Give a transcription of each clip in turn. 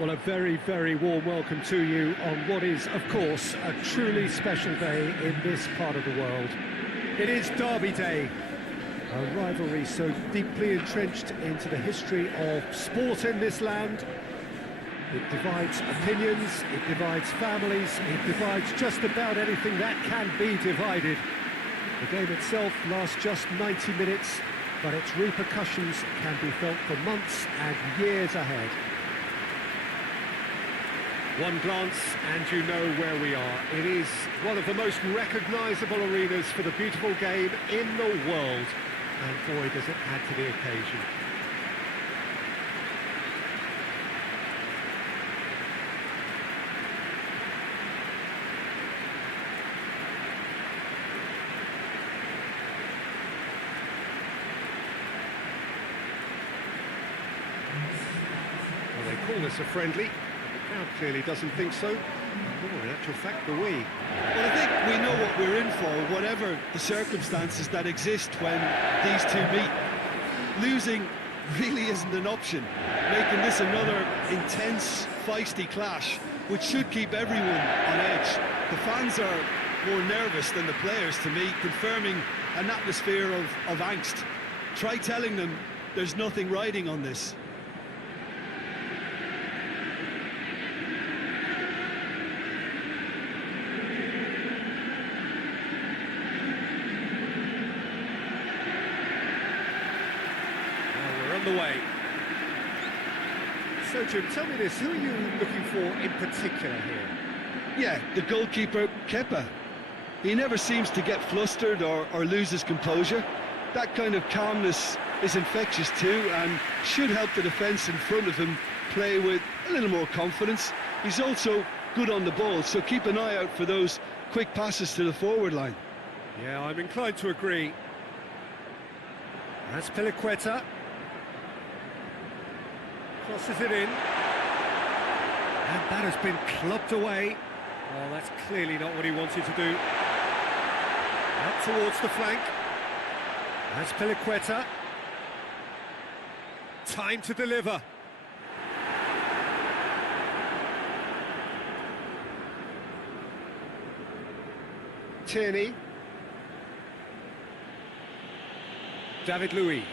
Well, a very, very warm welcome to you on what is, of course, a truly special day in this part of the world. It is Derby Day, a rivalry so deeply entrenched into the history of sport in this land. It divides opinions, it divides families, it divides just about anything that can be divided. The game itself lasts just 90 minutes, but its repercussions can be felt for months and years ahead. One glance and you know where we are. It is one of the most recognisable arenas for the beautiful game in the world. And boy, does it add to the occasion. Well, they call this a friendly. The crowd clearly doesn't think so. Or in actual fact, the we. Well, I think we know what we're in for, whatever the circumstances that exist when these two meet. Losing really isn't an option, making this another intense, feisty clash, which should keep everyone on edge. The fans are more nervous than the players, to me, confirming an atmosphere of angst. Try telling them there's nothing riding on this. The way. So, Jim, tell me this, who are you looking for in particular here? Yeah, the goalkeeper, Kepa. He never seems to get flustered or lose his composure. That kind of calmness is infectious too, and should help the defence in front of him play with a little more confidence. He's also good on the ball, so keep an eye out for those quick passes to the forward line. Yeah, I'm inclined to agree. That's Piliqueta. Crosses it in. And that has been clubbed away. Oh, that's clearly not what he wanted to do. Up towards the flank. That's Piliqueta. Time to deliver. Tierney. David Luiz.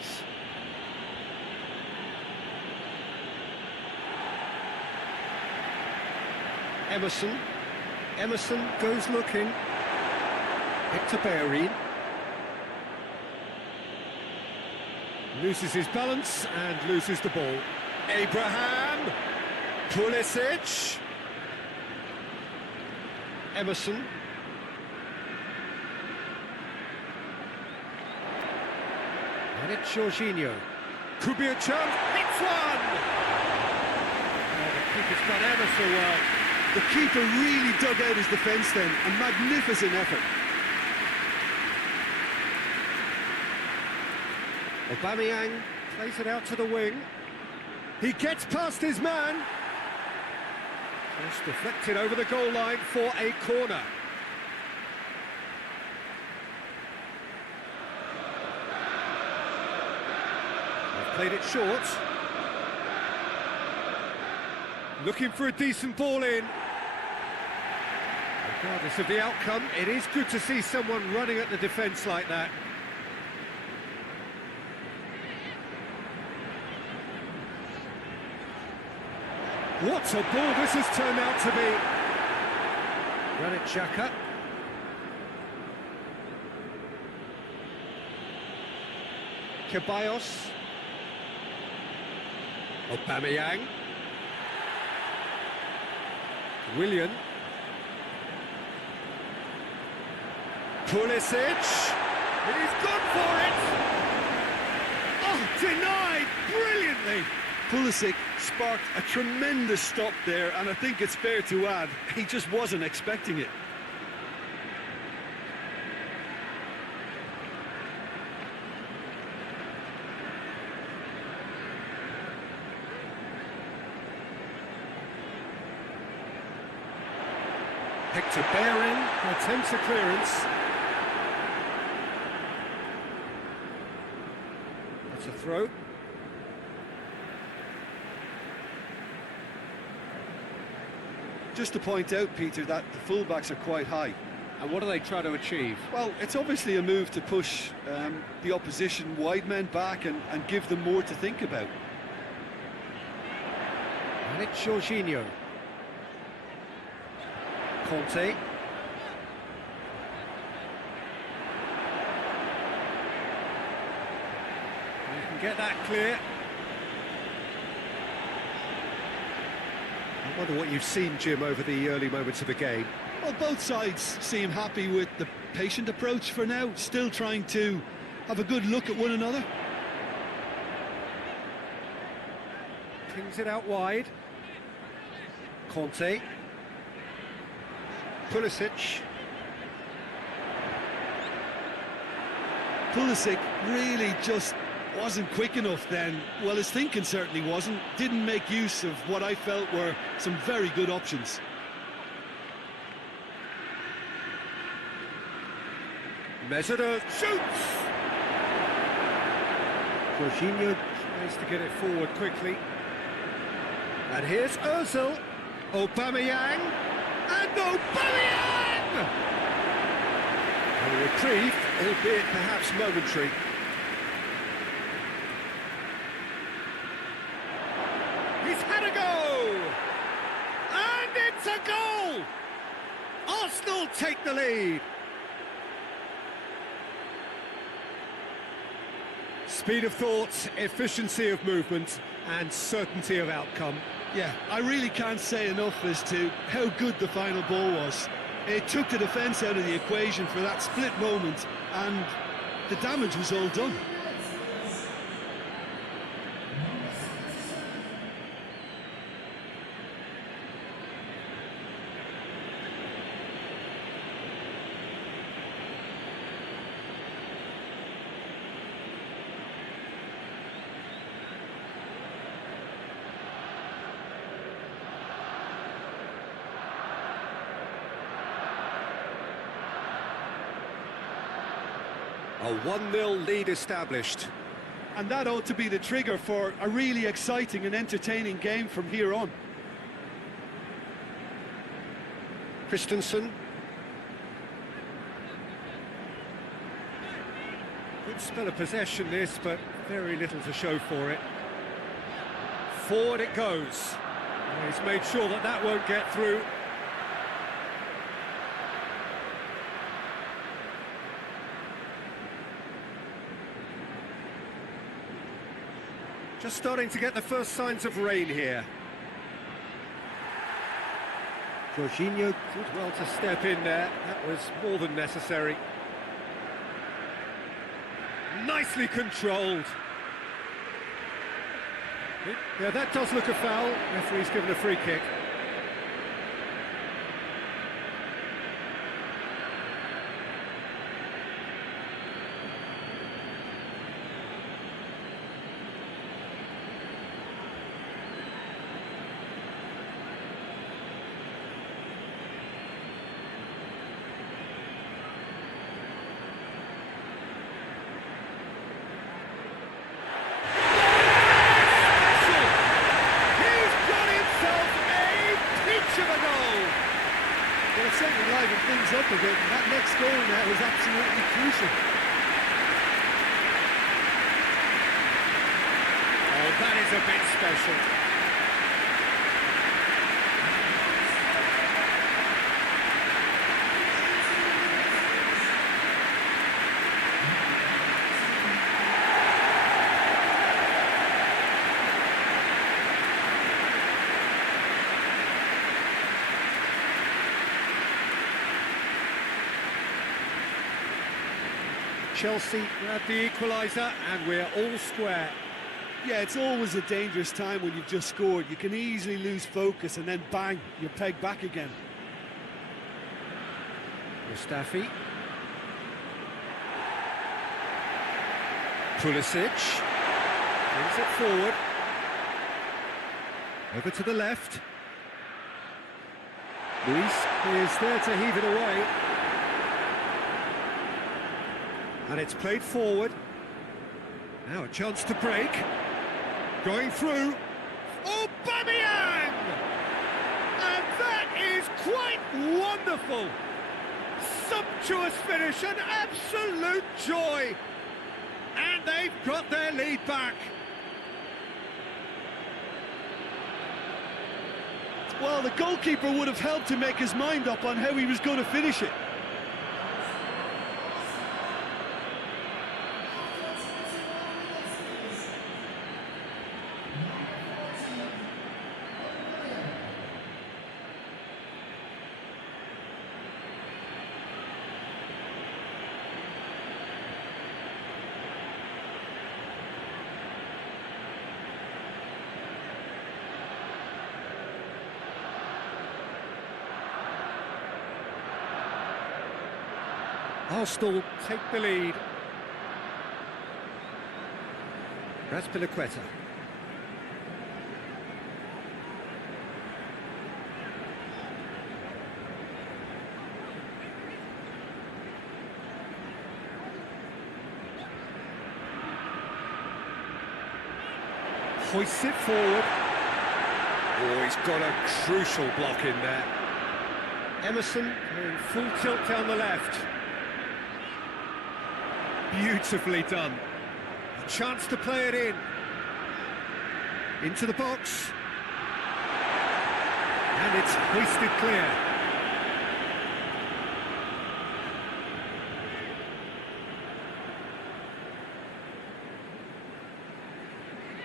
Emerson goes looking. Hector Bellerin loses his balance and loses the ball. Abraham, Pulisic, Emerson. And it's Jorginho. Could be a chance. It's one! Oh, the keeper's done ever so well. The keeper really dug out his defence then, a magnificent effort. Aubameyang plays it out to the wing. He gets past his man. Just deflected over the goal line for a corner. They've played it short. Looking for a decent ball in. Regardless of the outcome, it is good to see someone running at the defence like that. What a ball this has turned out to be. Granit Xhaka. Ceballos. Aubameyang. Willian. Pulisic. He's gone for it! Oh, denied brilliantly! Pulisic sparked a tremendous stop there, and I think it's fair to add, he just wasn't expecting it. Hector Bellerin attempts a clearance. That's a throw. Just to point out, Peter, that the fullbacks are quite high. And what do they try to achieve? Well, it's obviously a move to push the opposition wide men back and give them more to think about. And it's Jorginho. Conte. You can get that clear. I wonder what you've seen, Jim, over the early moments of the game. Well, both sides seem happy with the patient approach for now, still trying to have a good look at one another. Pings it out wide. Conte. Pulisic. Pulisic really just wasn't quick enough then. Well, his thinking certainly wasn't. Didn't make use of what I felt were some very good options. Mesut shoots! Jorginho tries to get it forward quickly. And here's Ozil. Aubameyang. And Aubameyang! A reprieve, albeit perhaps momentary. He's had a go! And it's a goal! Arsenal take the lead. Speed of thought, efficiency of movement, and certainty of outcome. Yeah, I really can't say enough as to how good the final ball was. It took the defence out of the equation for that split moment, and the damage was all done. A 1-0 lead established. And that ought to be the trigger for a really exciting and entertaining game from here on. Christensen. Good spell of possession this, but very little to show for it. Forward it goes. And he's made sure that that won't get through. Just starting to get the first signs of rain here. Jorginho did well to step in there. That was more than necessary. Nicely controlled. Yeah, that does look a foul. Referee's given a free kick. Well, it certainly livened things up a bit, and that next goal now was absolutely crucial. Oh, that is a bit special. Chelsea grab the equaliser, and we're all square. Yeah, it's always a dangerous time when you've just scored. You can easily lose focus and then bang, you're pegged back again. Mustafi. Pulisic. Brings it forward. Over to the left. Luis is there to heave it away. And it's played forward. Now a chance to break. Going through. Aubameyang! And that wonderful! Sumptuous finish, an absolute joy! And they've got their lead back. Well, the goalkeeper would have helped to make his mind up on how he was going to finish it. Arsenal take the lead. Raspilicueta. Hoists it forward. Oh, he's got a crucial block in there. Emerson going full tilt down the left. Beautifully done. A chance to play it in. Into the box. And it's hoisted clear.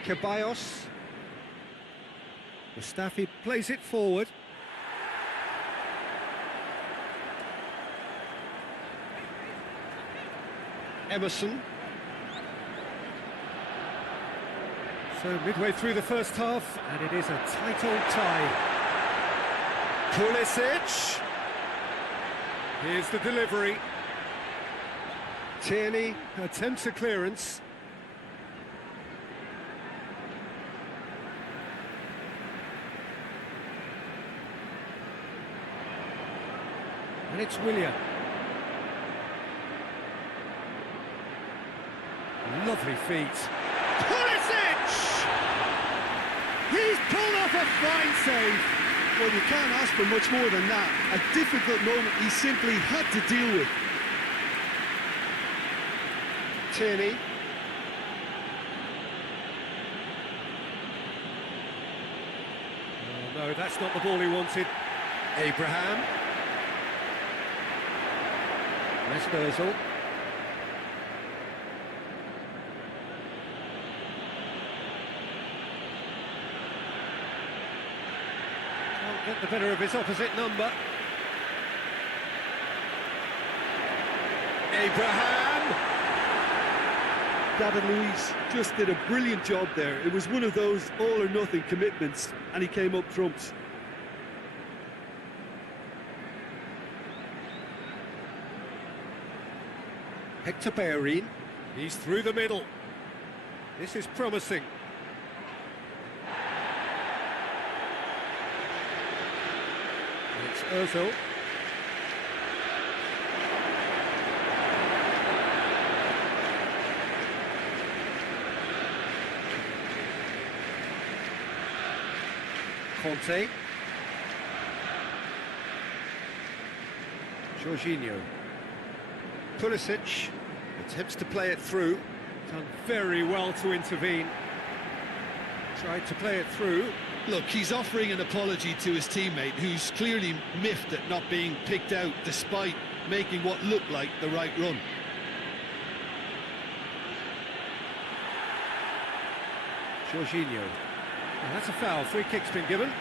Ceballos. Mustafi plays it forward. Emerson. So midway through the first half, and it is a tight old tie. Pulisic. Here's the delivery. Tierney attempts a clearance. And it's Willian. Lovely feet. Pulisic! He's pulled off a fine save. Well, you can't ask for much more than that. A difficult moment he simply had to deal with. Tierney. Oh, no, that's not the ball he wanted. Abraham. Mesut Ozil. Get the better of his opposite number. Abraham! David Luiz just did a brilliant job there. It was one of those all-or-nothing commitments, and he came up trumps. Hector Bellerin. He's through the middle. This is promising. It's Ozil. Conte. Jorginho. Pulisic attempts to play it through. Done very well to intervene. Tried to play it through. Look, he's offering an apology to his teammate, who's clearly miffed at not being picked out despite making what looked like the right run. Jorginho. Well, that's a foul. Free kick's been given.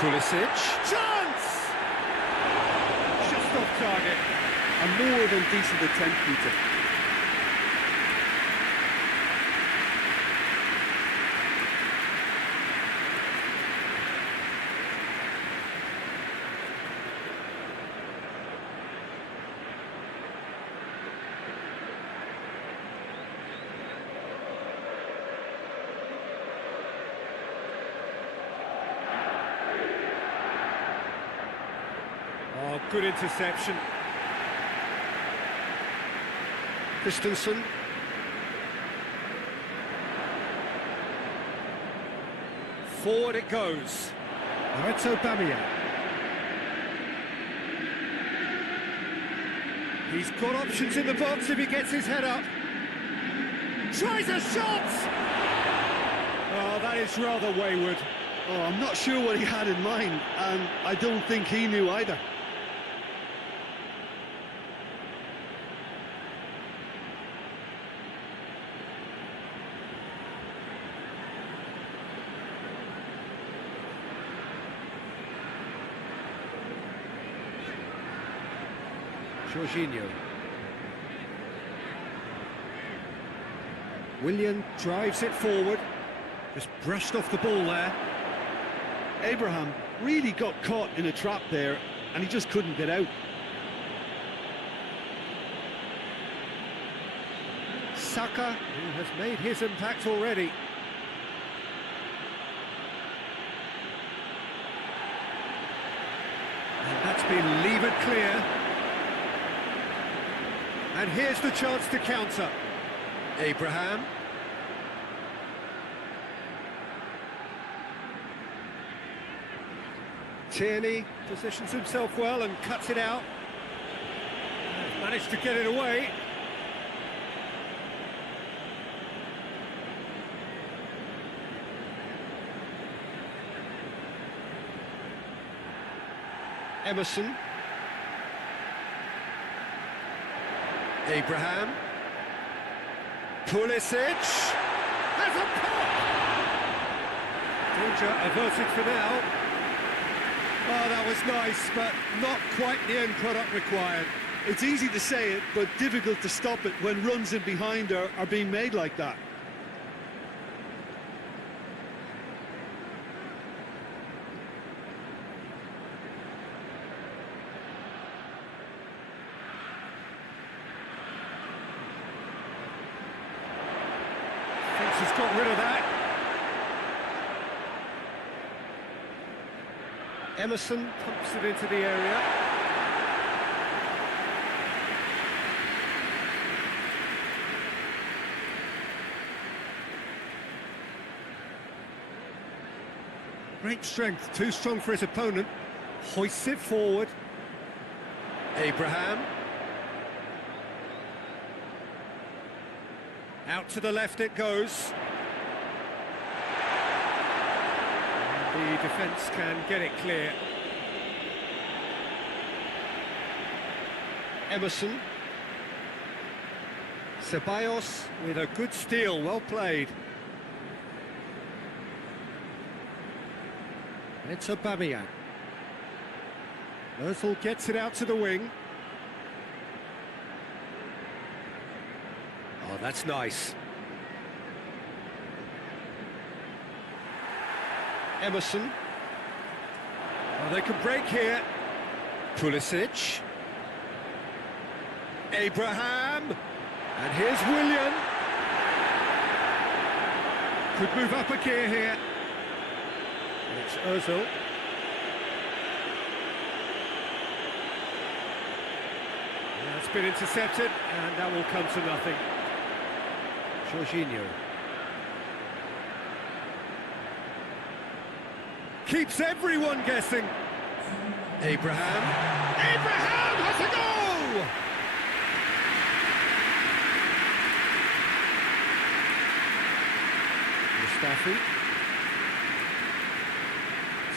Pulisic. Chance! Just off target. A more than decent attempt, Peter. Oh, good interception. Christensen. Forward it goes. Now it's Aubameyang. He's got options in the box if he gets his head up. Tries a shot! Oh, that is rather wayward. Oh, I'm not sure what he had in mind, and I don't think he knew either. Jorginho. Willian drives it forward. Just brushed off the ball there. Abraham really got caught in a trap there, and he just couldn't get out. Saka, who has made his impact already. And that's been levered clear. And here's the chance to counter. Abraham. Tierney positions himself well and cuts it out. Managed to get it away. Emerson. Abraham. Pulisic. Has a pop! Danger averted for now. Oh, that was nice, but not quite the end product required. It's easy to say it, but difficult to stop it when runs in behind are being made like that. Thinks he's got rid of that. Emerson pumps it into the area. Great strength, too strong for his opponent. Hoists it forward. Abraham. Out to the left it goes. The defence can get it clear. Emerson. Ceballos with a good steal, well played. It's Aubameyang. Ozil gets it out to the wing. Oh, that's nice. Emerson. Oh, they can break here. Pulisic. Abraham. And here's Willian. Could move up a gear here. It's Ozil. That's been intercepted, and that will come to nothing. Jorginho. Keeps everyone guessing. Abraham. Abraham has a goal! Mustafi.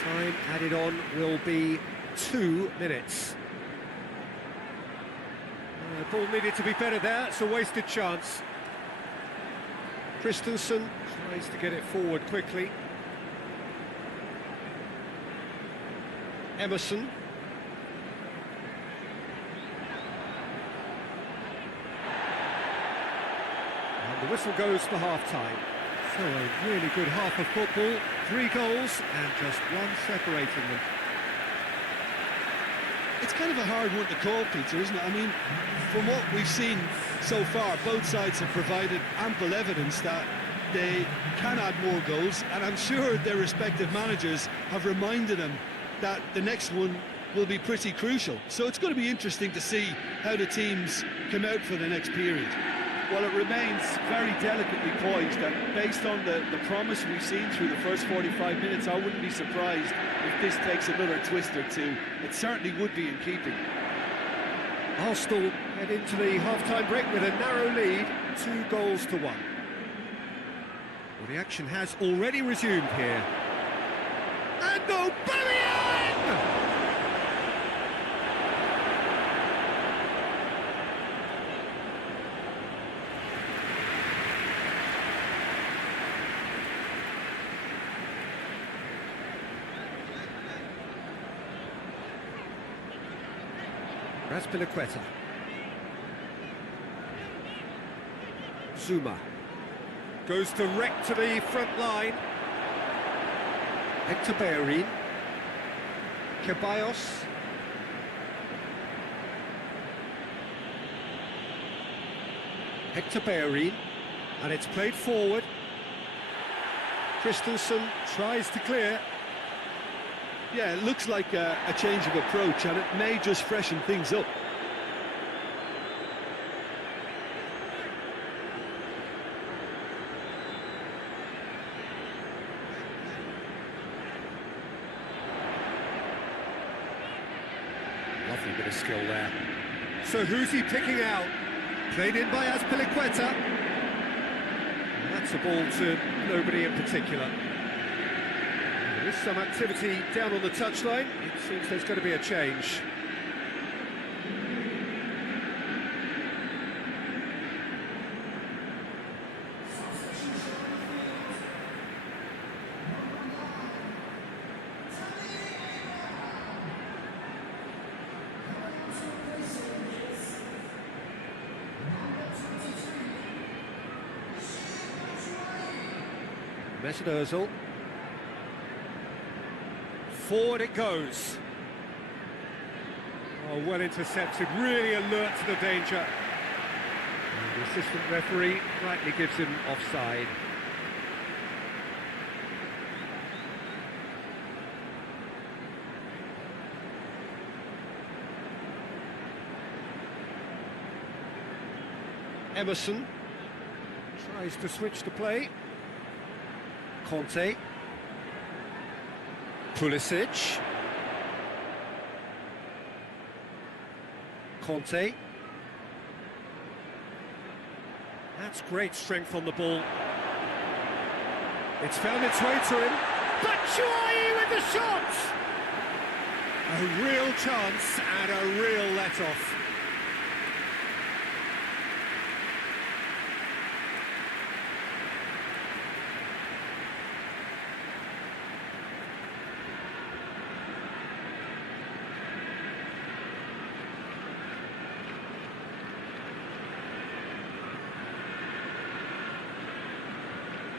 Time added on will be 2 minutes. The ball needed to be better there, it's a wasted chance. Christensen tries to get it forward quickly. Emerson. And the whistle goes for half-time. So a really good half of football, 3 goals and just one separating them. It's kind of a hard one to call, Peter, isn't it? I mean, from what we've seen so far, both sides have provided ample evidence that they can add more goals, and I'm sure their respective managers have reminded them that the next one will be pretty crucial. So it's going to be interesting to see how the teams come out for the next period. Well, it remains very delicately poised, and based on the promise we've seen through the first 45 minutes, I wouldn't be surprised if this takes another twist or two. It certainly would be in keeping. Arsenal head into the half-time break with a narrow lead, 2-1. Well, the action has already resumed here. And Aubameyang! Azpilicueta. Zuma goes direct to the front line. Hector Bellerin. Ceballos. Hector Bellerin, and it's played forward. Christensen tries to clear. Yeah, it looks like a change of approach, and it may just freshen things up. Lovely bit of skill there. So who's he picking out? Played in by Azpilicueta. And that's a ball to nobody in particular. There is some activity down on the touchline. It seems there's going to be a change. Mesut Ozil. Forward it goes. Oh, well intercepted, really alert to the danger. And the assistant referee rightly gives him offside. Emerson tries to switch the play. Conte. Pulisic. Conte. That's great strength on the ball. It's found its way to him. Batshuayi with the shot! A real chance and a real let-off.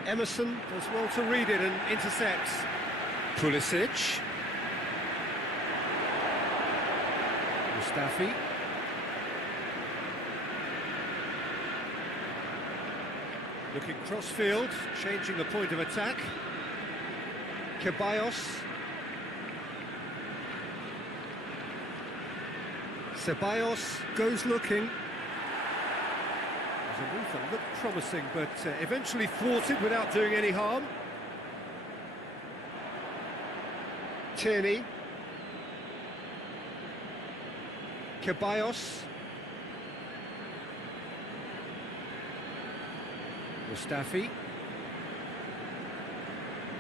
Emerson does well to read it and intercepts. Pulisic. Mustafi. Looking cross-field, changing the point of attack. Ceballos. Ceballos goes looking. A move that looked promising, but eventually thwarted without doing any harm. Tierney. Ceballos. Mustafi.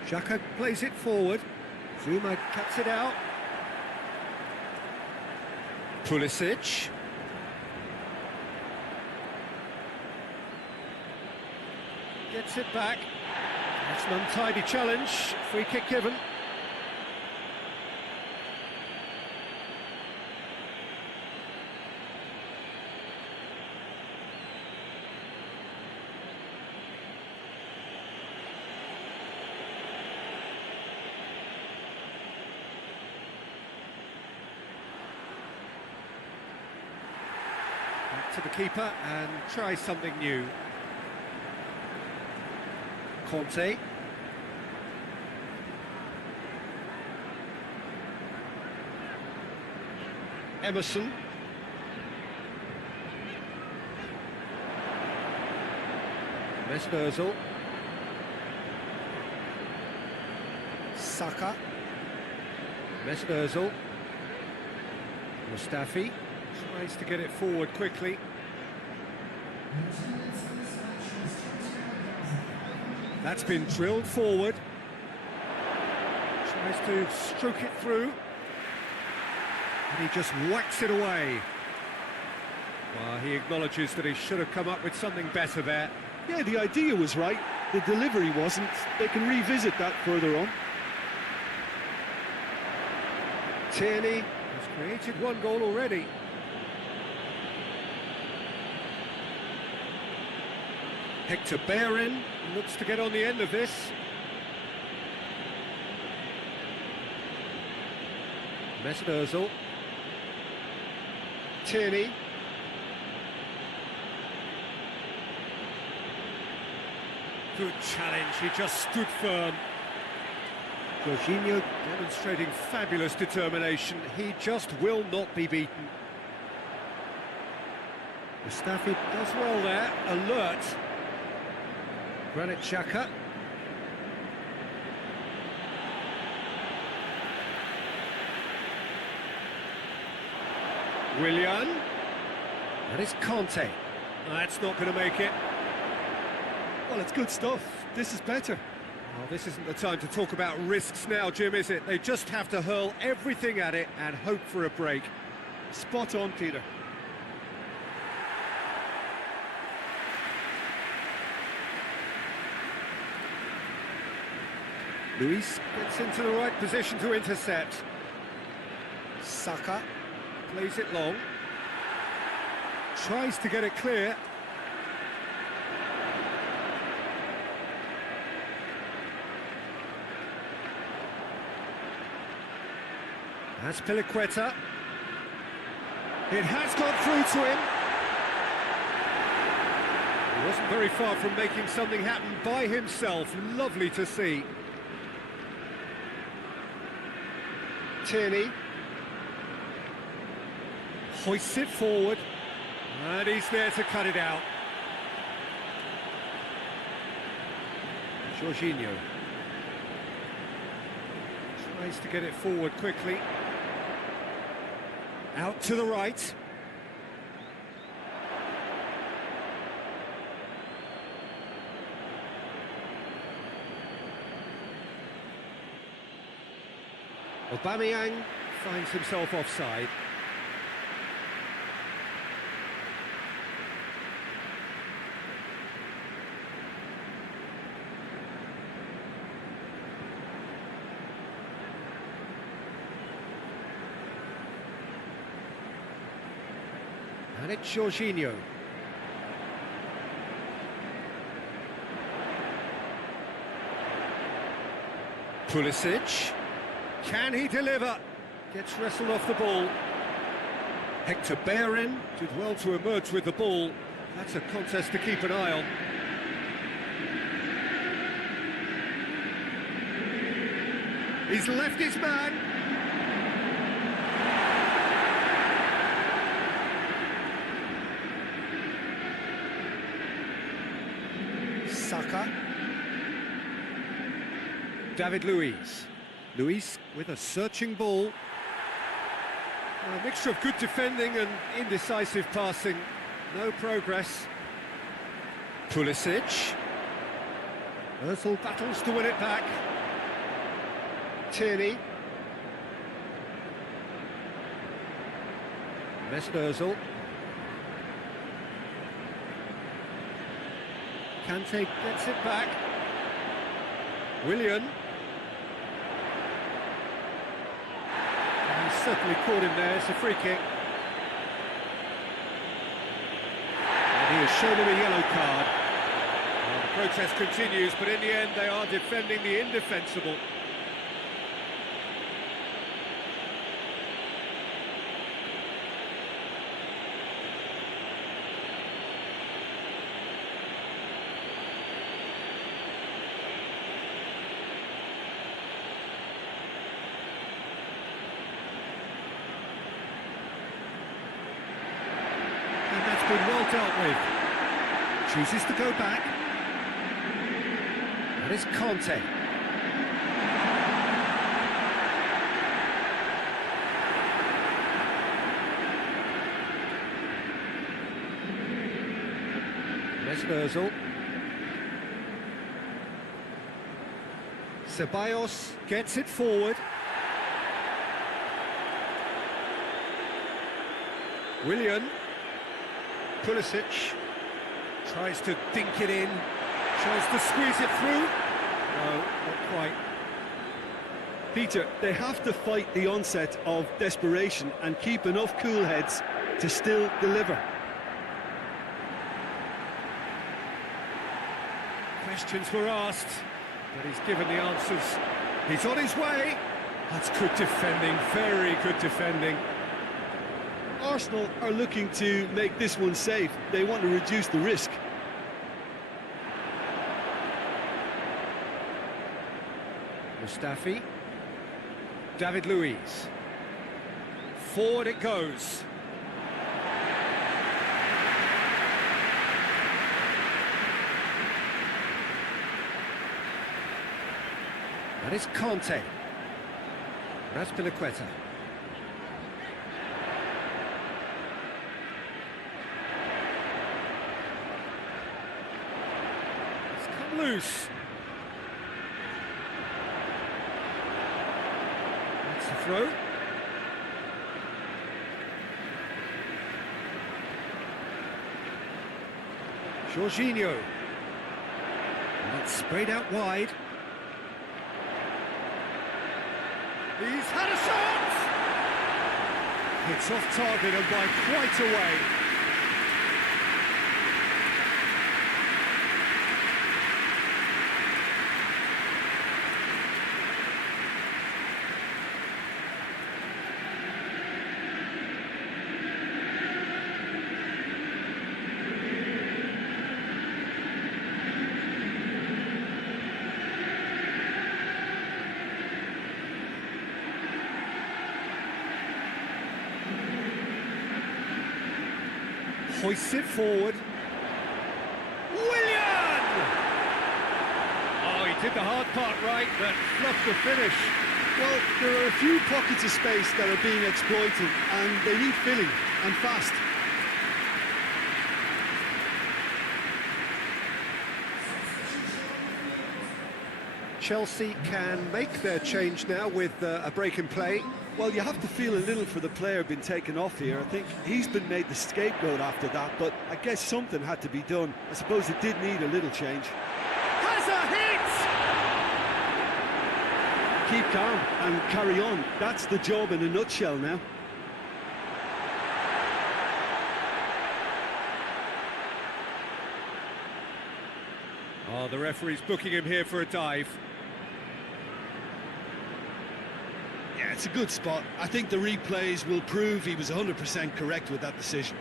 Xhaka plays it forward. Zuma cuts it out. Pulisic. Gets it back. It's an untidy challenge. Free kick given. Back to the keeper and try something new. Conte. Emerson. Mesut Ozil. Saka. Mesut Ozil. Mustafi tries to get it forward quickly. That's been drilled forward. Tries to stroke it through. And he just whacks it away. Well, he acknowledges that he should have come up with something better there. Yeah, the idea was right, the delivery wasn't. They can revisit that further on. Tierney has created one goal already. Hector Bellerin looks to get on the end of this. Mesut Ozil. Tierney. Good challenge, he just stood firm. Jorginho demonstrating fabulous determination. He just will not be beaten. Mustafi does well there, alert. Granit Xhaka. Willian. That is Conte. That's not going to make it. Well, it's good stuff. This is better. Well, this isn't the time to talk about risks now, Jim, is it? They just have to hurl everything at it and hope for a break. Spot on, Peter. Luis gets into the right position to intercept. Saka plays it long. Tries to get it clear. That's Piliqueta. It has gone through to him. He wasn't very far from making something happen by himself. Lovely to see. Tierney. Hoists it forward. And he's there to cut it out. Jorginho. Tries to get it forward quickly. Out to the right. Aubameyang finds himself offside. And it's Jorginho. Pulisic. Can he deliver? Gets wrestled off the ball. Hector Bellerin did well to emerge with the ball. That's a contest to keep an eye on. He's left his man. Saka. David Luiz. Luiz with a searching ball. A mixture of good defending and indecisive passing. No progress. Pulisic. Ozil battles to win it back. Tierney. Mesut Ozil. Kante gets it back. Willian. He's certainly caught him there, it's a free kick. And he has shown him a yellow card. Well, the protest continues, but in the end they are defending the indefensible. been well dealt with. Chooses to go back. That is Conte. Özil. Ceballos gets it forward. Willian. Pulisic tries to dink it in, tries to squeeze it through. No, not quite. Peter, they have to fight the onset of desperation and keep enough cool heads to still deliver. Questions were asked, but he's given the answers. He's on his way. That's good defending, very good defending. Arsenal are looking to make this one safe. They want to reduce the risk. Mustafi. David Luiz. Forward it goes. That is Conte. That's Piliqueta. It's come loose. That's the throw. Jorginho. And it's sprayed out wide. He's had a shot! It's off target and by quite a way. Hoists it forward. Willian! Oh, he did the hard part right, but fluffed the finish. Well, there are a few pockets of space that are being exploited, and they need filling, and fast. Chelsea can make their change now with a break in play. Well, you have to feel a little for the player being taken off here. I think he's been made the scapegoat after that, but I guess something had to be done. I suppose it did need a little change. Has a hit! Keep calm and carry on. That's the job in a nutshell now. Oh, the referee's booking him here for a dive. Yeah, it's a good spot. I think the replays will prove he was 100% correct with that decision.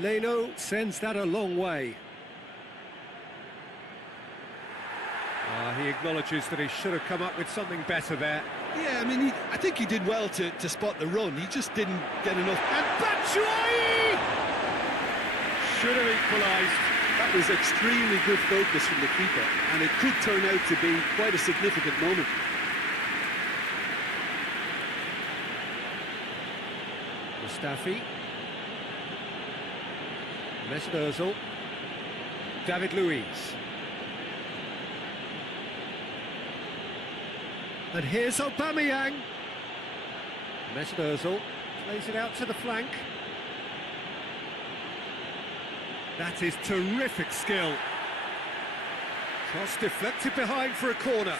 Leno sends that a long way. He acknowledges that he should have come up with something better there. Yeah, I mean, I think he did well to spot the run. He just didn't get enough. And Batshuayi! Should have equalised. That was extremely good focus from the keeper, and it could turn out to be quite a significant moment. Mustafi. Mesut Ozil. David Luiz. And here's Aubameyang. Mesut Ozil plays it out to the flank. That is terrific skill. Cross deflected behind for a corner.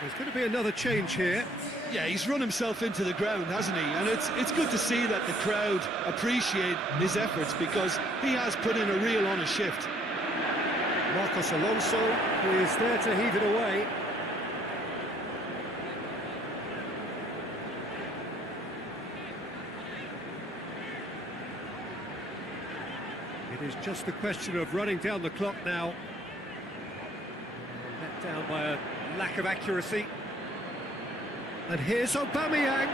There's going to be another change here. Yeah, he's run himself into the ground, hasn't he? And it's good to see that the crowd appreciate his efforts, because he has put in a real honest shift. Marcos Alonso is there to heave it away. It is just a question of running down the clock now. Let down by a lack of accuracy. And here's Aubameyang.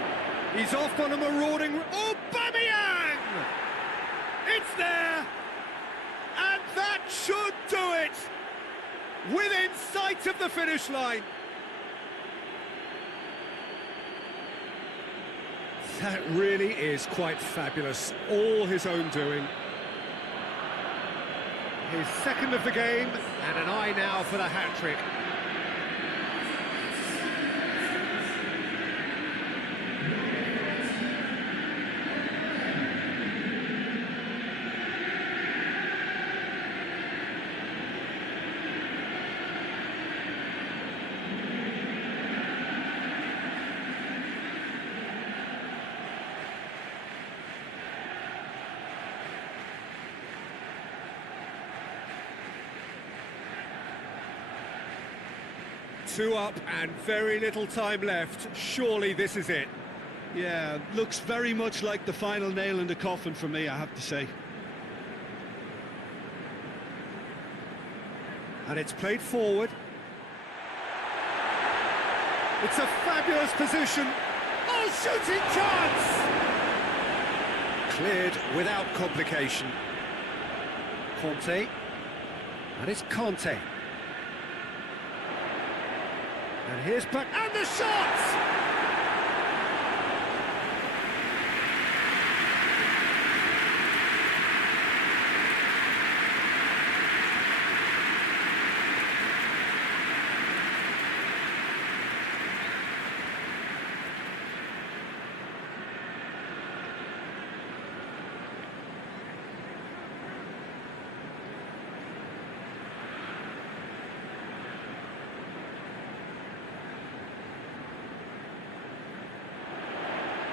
He's off on a marauding... Aubameyang! It's there! And that should do it! Within sight of the finish line. That really is quite fabulous. All his own doing. His second of the game, and an eye now for the hat-trick. Two up and very little time left. Surely this is it. Yeah, looks very much like the final nail in the coffin for me, I have to say. And it's played forward. It's a fabulous position. Oh, shooting chance! Cleared without complication. Conte. And it's Conte. And here's back, and the shots!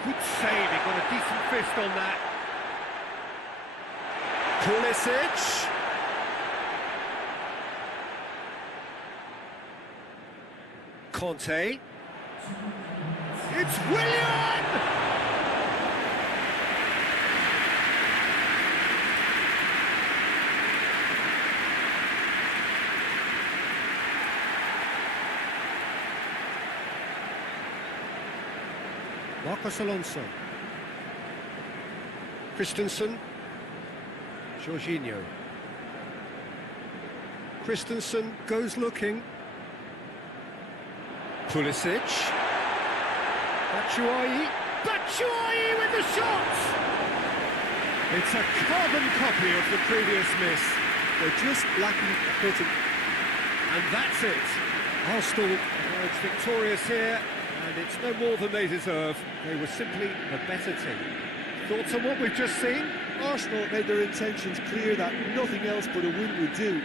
Good save, he got a decent fist on that. Pulisic. Conte. It's Willian! Marcos Alonso. Christensen. Jorginho. Christensen goes looking. Pulisic. Batshuayi. Batshuayi with the shot! It's a carbon copy of the previous miss. They're just lacking a bit of... And that's it. Arsenal emerge victorious here, and it's no more than they deserve. They were simply the better team. Thoughts on what we've just seen? Arsenal made their intentions clear that nothing else but a win would do.